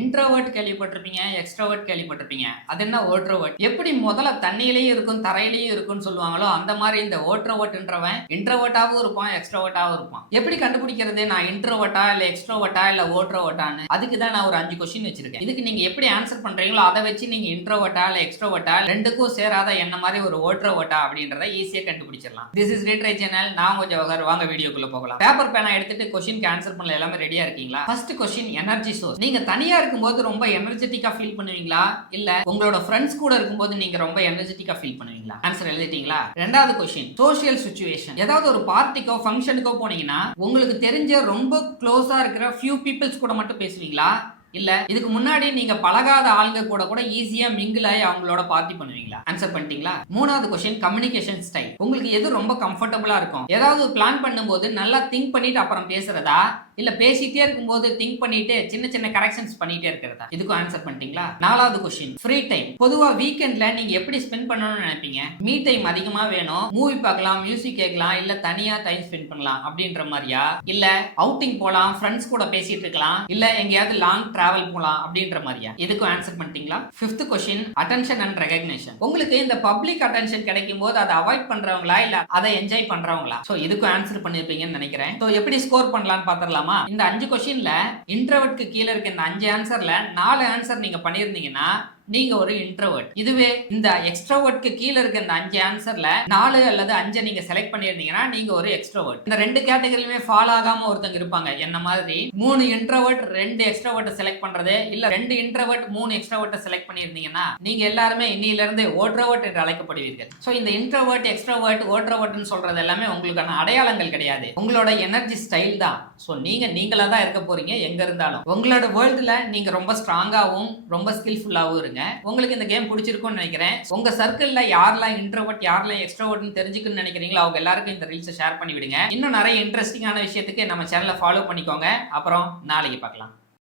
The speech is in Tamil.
இன்ட்ரோவர்ட் கேள்விப்பட்டிருப்பீங்க, எக்ஸ்ட்ரோவர்ட் கேள்விப்பட்டிருப்பீங்க. அது என்ன ஓட்ரோவர்ட்? எப்படி முதல்ல தண்ணியிலேயும் இருக்கும் தரையிலையும் இருக்கும்னு சொல்லுவாங்களோ அந்த மாதிரி இந்த ஓட்ரோவர்ட்ன்றவன் இன்ட்ரோவர்ட்டாவும் இருப்பான், எக்ஸ்ட்ரோவர்ட்டாவும் இருப்பான். எப்படி கண்டுபிடிக்கிறது நான் இன்ட்ரோவர்ட்டா இல்ல எக்ஸ்ட்ரோவர்ட்டா இல்ல ஓட்ரோவர்ட்டான்னு? அதுக்கு தான் நான் ஒரு 5 கொஸ்டின் வச்சிருக்கேன். இதுக்கு நீங்க எப்படி ஆன்சர் பண்றீங்களோ அதை வச்சு நீங்க இன்ட்ரோவர்ட்டா இல்ல எக்ஸ்ட்ரோவர்ட்டா ரெண்டுக்கும் சேராத என்ன மாதிரி ஒரு ஓட்ரோவர்ட்டா அப்படின்றத ஈஸியா கண்டுபிடிச்சிடலாம். This is retry channel. நான் உங்க ஜவஹர். வாங்க வீடியோக்குள்ள போகலாம். பேப்பர் பேனா எடுத்துட்டு கொஸ்டின் ஆன்சர் பண்ணல எல்லாமே ரெடியா இருக்கீங்களா? First question energy source. நீங்க தனியா இருக்கும்போது ரொம்ப எனர்ஜெட்டிக்கா ஃபீல் பண்ணுவீங்களா இல்ல உங்களோட ஃப்ரெண்ட்ஸ் கூட இருக்கும்போது நீங்க ரொம்ப எனர்ஜெட்டிக்கா ஃபீல் பண்ணுவீங்களா? ஆன்சர் எழுதிட்டீங்களா? ரெண்டாவது கொஸ்டின் சோஷியல் சிச்சுவேஷன். ஏதாவது ஒரு பார்ட்டிக்கோ ஃபங்க்ஷனுக்கோ போனீங்கன்னா உங்களுக்கு தெரிஞ்ச ரொம்ப க்ளோஸா இருக்கிற ஃபியூ பீப்பிள்ஸ் கூட மட்டும் பேசுவீங்களா இல்ல இதுக்கு முன்னாடி நீங்க பழகாத ஆளுங்க கூட கூட ஈஸியா மிங்கிள் ஆகி அவங்களோட பார்ட்டி பண்ணுவீங்களா? ஆன்சர் பண்ணிட்டீங்களா? மூணாவது கொஸ்டின் கம்யூனிகேஷன் ஸ்டைல். உங்களுக்கு எது ரொம்ப கம்ஃபர்டபுளா இருக்கும்? ஏதாவது பிளான் பண்ணும்போது நல்லா திங்க் பண்ணிட்டு அப்புறம் பேசுறதா இல்ல பேசிட்டே இருக்கும்போது திங்க் பண்ணிட்டு சின்ன சின்ன கரெக்ஷன்ஸ் பண்ணிட்டே இருக்கிறதா? இதுக்கும் ஆன்சர் பண்ணிட்டீங்களா? நாலாவது கொஸ்டின் ஃப்ரீ டைம். பொதுவா வீக்கெண்ட்ல நீங்க எப்படி ஸ்பெண்ட் பண்ணணும்னு நினைப்பீங்க? மீ டைம் அதிகமா வேணும், மூவி பார்க்கலாம், மியூசிக் கேட்கலாம், இல்ல தனியா டைம் ஸ்பெண்ட் பண்ணலாம் அப்படின்ற மாதிரியா இல்ல அவுட்டிங் போலாம், ஃப்ரெண்ட்ஸ் கூட பேசிட்டு இருக்கலாம், இல்ல எங்கேயாவது லாங் டிராவல் போலாம் அப்படின்ற மாதிரியா? இதுக்கும் ஆன்சர் பண்ணிட்டீங்களா? Fifth question attention and recognition. உங்களுக்கு இந்த பப்ளிக் அட்டென்ஷன் கிடைக்கும் போது அதை அவாய்ட் பண்றவங்களா இல்ல அதை என்ஜாய் பண்றவங்களா? சோ இதுக்கும் ஆன்சர் பண்ணிருப்பீங்கன்னு நினைக்கிறேன். சோ எப்படி ஸ்கோர் பண்ணலாம்னு பாத்திரலாமா? இந்த 5 கொஸ்டின்ல இன்ட்ரோவர்ட்க்கு கீழ இருக்க இந்த 5 ஆன்சர்ல 4 ஆன்சர் நீங்க பண்ணிருந்தீங்கன்னா நீங்க ஒரு இன்ட்ரோவர்ட். இதுவே இந்த எக்ஸ்ட்ரோவர்ட்க்கு கீழ இருக்க இந்த 5 ஆன்சர்ல 4 அல்லது 5 நீங்க செலக்ட் பண்ணிருந்தீங்கன்னா நீங்க ஒரு எக்ஸ்ட்ரோவர்ட். இந்த ரெண்டு கேட்டகரியிலுமே ஃபால் ஆகாம ஒருத்தங்க இருப்பாங்க என்ன மாதிரி. 3 இன்ட்ரோவர்ட் 2 எக்ஸ்ட்ரோவர்ட் செலக்ட் பண்றது இல்ல 2 இன்ட்ரோவர்ட் 3 எக்ஸ்ட்ரோவர்ட் செலக்ட் பண்ணிருந்தீங்கன்னா நீங்க எல்லாருமே இன்னில இருந்து ஓட்ரோவர்ட் என்று அழைக்கப்படுவீர்கள். சோ இந்த இன்ட்ரோவர்ட் எக்ஸ்ட்ரோவர்ட் ஓட்ரோவர்ட்னு சொல்றது எல்லாமே உங்களுக்கான அடையாளங்கள் கிடையாது, உங்களோட எனர்ஜி ஸ்டைல் தான். சோ நீங்களா தான் இருக்க போறீங்க எங்க இருந்தாலும். உங்களோட வேர்ல்டுல நீங்க ரொம்ப ஸ்ட்ராங்காவும் ரொம்ப ஸ்கில்ஃபுல்லாவும் இருங்க. உங்களுக்கு இந்த கேம் பிடிச்சிருக்கும்னு நினைக்கிறேன். உங்க சர்க்கிள்ல யாரெல்லாம் இன்ட்ரோவர்ட் யாரெல்லாம் எக்ஸ்ட்ரோவர்ட்னு தெரிஞ்சுக்கணும்னு நினைக்கிறீங்களோ அவங்க எல்லாருக்கும் இந்த ரீல்ஸை ஷேர் பண்ணி விடுங்க. இன்னும் நிறைய இன்ட்ரெஸ்டிங்கான விஷயத்துக்கு நம்ம சேனலை ஃபாலோ பண்ணிக்கோங்க. அப்புறம் நாளைக்கு பார்க்கலாம்.